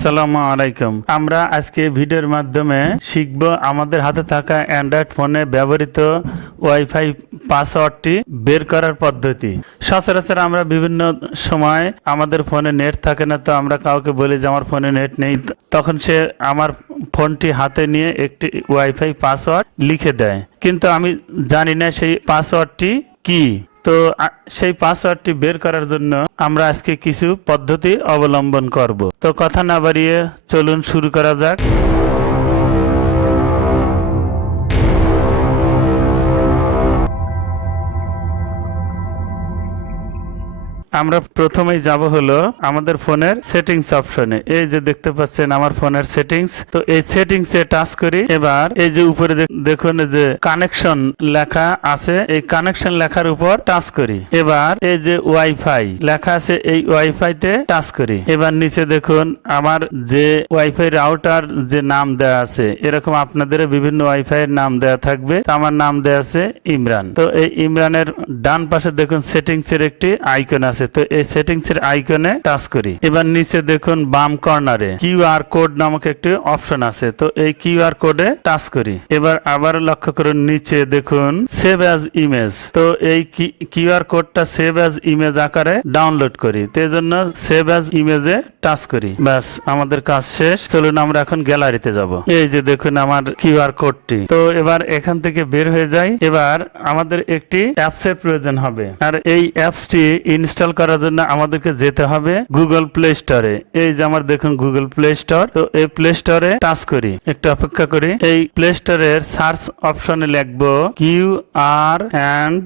আসসালামু আলাইকুম। আমরা আজকে ভিডিওর মাধ্যমে শিখব আমাদের হাতে থাকা অ্যান্ড্রয়েড ফোনে ব্যবহৃত ওয়াইফাই পাসওয়ার্ডটি বের করার পদ্ধতি। সচরাচর আমরা বিভিন্ন সময় আমাদের ফোনে নেট থাকে না, তো আমরা কাউকে বলি যে আমার ফোনে নেট নেই, তখন সে আমার ফোনটি হাতে নিয়ে একটি ওয়াইফাই পাসওয়ার্ড লিখে দেয়, কিন্তু আমি জানি না সেই পাসওয়ার্ডটি কি। তো সেই পাসওয়ার্ডটি বের করার জন্য আমরা আজকে কিছু পদ্ধতি অবলম্বন করব। তো কথা না বাড়িয়ে চলুন শুরু করা যাক। আমরা প্রথমেই যাব হলো আমাদের ফোনের সেটিংস অপশনে। এই যে দেখতে পাচ্ছেন আমার ফোনের সেটিংস, তো এই সেটিংসে টাচ করি। এবার এই যে উপরে দেখুন যে কানেকশন লেখা আছে, এই কানেকশন লেখার উপর টাচ করি। এবার এই যে ওয়াইফাই লেখা আছে, এই ওয়াইফাই তে টাচ করি। এবার নিচে দেখুন আমার যে ওয়াইফাই রাউটার যে নাম দেওয়া আছে, এরকম আপনাদের বিভিন্ন ওয়াইফাই এর নাম দেওয়া থাকবে। তো আমার নাম দেওয়া আছে ইমরান। তো এই ইমরানের ডান পাশে দেখুন সেটিংস এর একটি আইকন আছে, তো এই সেটিংস এর আইকনে টাচ করি। এবার নিচে দেখুন বাম কর্নারে কিউআর কোড নামক একটি অপশন আছে, তো এই কিউআর কোডে টাচ করি। এবার আবার লক্ষ্য করুন নিচে দেখুন সেভ অ্যাজ ইমেজ, তো এই কিউআর কোডটা সেভ অ্যাজ ইমেজ আকারে ডাউনলোড করি। তো এই জন্য সেভ অ্যাজ ইমেজে টাচ করি। ব্যাস আমাদের কাজ শেষ। চলুন আমরা এখন গ্যালারিতে যাব। এই যে দেখুন আমার কিউআর কোডটি। তো এবার এখান থেকে বের হয়ে যাই। এবার আমাদের একটি অ্যাপস এর প্রয়োজন হবে, আর এই অ্যাপসটি ইনস্টল করার জন্য আমাদেরকে যেতে হবে গুগল প্লে স্টোরে। এই যে আমার দেখুন গুগল প্লে স্টোর, তো এই প্লে স্টোরে টাচ করি, একটু অপেক্ষা করি। এই প্লে স্টোরের সার্চ অপশনে লিখবো কিউআর অ্যান্ড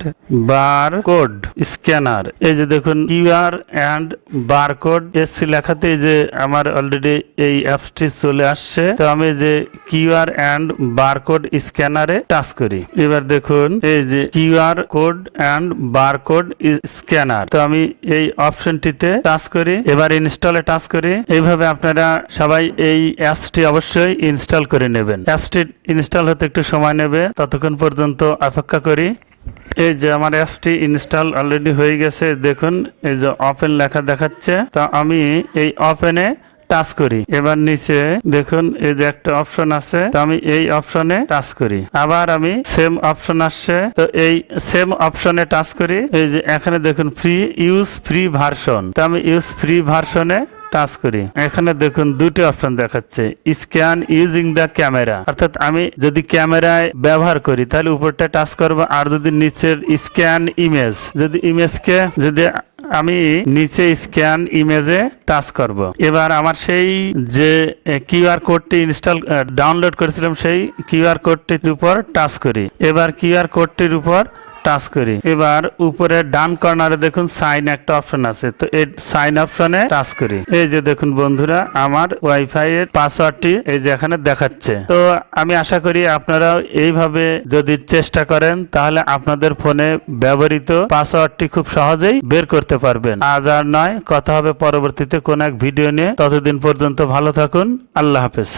বারকোড স্ক্যানার। এই যে দেখুন কিউআর অ্যান্ড বারকোড এসসি লেখাতে যে আমার অলরেডি এই অ্যাপসটি চলে আসছে। তো আমি যে কিউআর অ্যান্ড বারকোড স্ক্যানারে টাচ করি। এবার দেখুন এই যে QR code and barcode scanner, তো আমি এই অপশনটিতে টাচ করি। এবার ইনস্টলে টাচ করি। এইভাবে আপনারা সবাই এই অ্যাপসটি অবশ্যই ইনস্টল করে নেবেন। অ্যাপসটি ইনস্টল হতে একটু সময় নেবে, ততক্ষণ পর্যন্ত অপেক্ষা করি। এই যে আমার অ্যাপসটি ইনস্টল অলরেডি হয়ে গেছে। দেখুন এই যে ওপেন লেখা দেখাচ্ছে, তো আমি এই ওপেনে টাচ করি। এবার নিচে দেখুন এই যে একটা অপশন আছে, তো আমি এই অপশনে টাচ করি। আবার আমি সেম অপশন আসছে, তো এই সেম অপশনে টাচ করি। এই যে এখানে দেখুন ইউজ ফ্রি ভার্সন, তো আমি ইউজ ফ্রি ভার্সনে টাচ করি। এখানে দেখুন দুটি অপশন দেখাচ্ছে, স্ক্যান ইউজিং দ্য ক্যামেরা, অর্থাৎ আমি যদি ক্যামেরায় ব্যবহার করি তাহলে উপরটা টাচ করব, আর যদি নিচের স্ক্যান ইমেজ, যদি ইমেজকে যদি আমি নিচে স্ক্যান ইমেজে টাচ করব। এবার আমার সেই যে কিউআর কোডটি ডাউনলোড করেছিলাম, সেই কিউআর কোডটির উপর টাচ করি। এবার কিউআর কোডটির উপর টাচ করি। এবার উপরে ডান কর্নারে দেখুন সাইন একটা অপশন আছে, তো এই সাইন অপশনে টাচ করি। এই যে দেখুন বন্ধুরা আমার ওয়াইফাই এর পাসওয়ার্ডটি এই যে এখানে দেখাচ্ছে। তো আমি আশা করি আপনারা এইভাবে যদি চেষ্টা করেন তাহলে আপনাদের ফোনে ব্যবহৃত পাসওয়ার্ডটি খুব সহজেই বের করতে পারবেন। আজ আর নয়, কথা হবে পরবর্তীতে কোন এক ভিডিও নিয়ে। ততদিন পর্যন্ত ভালো থাকুন। আল্লাহ হাফেজ।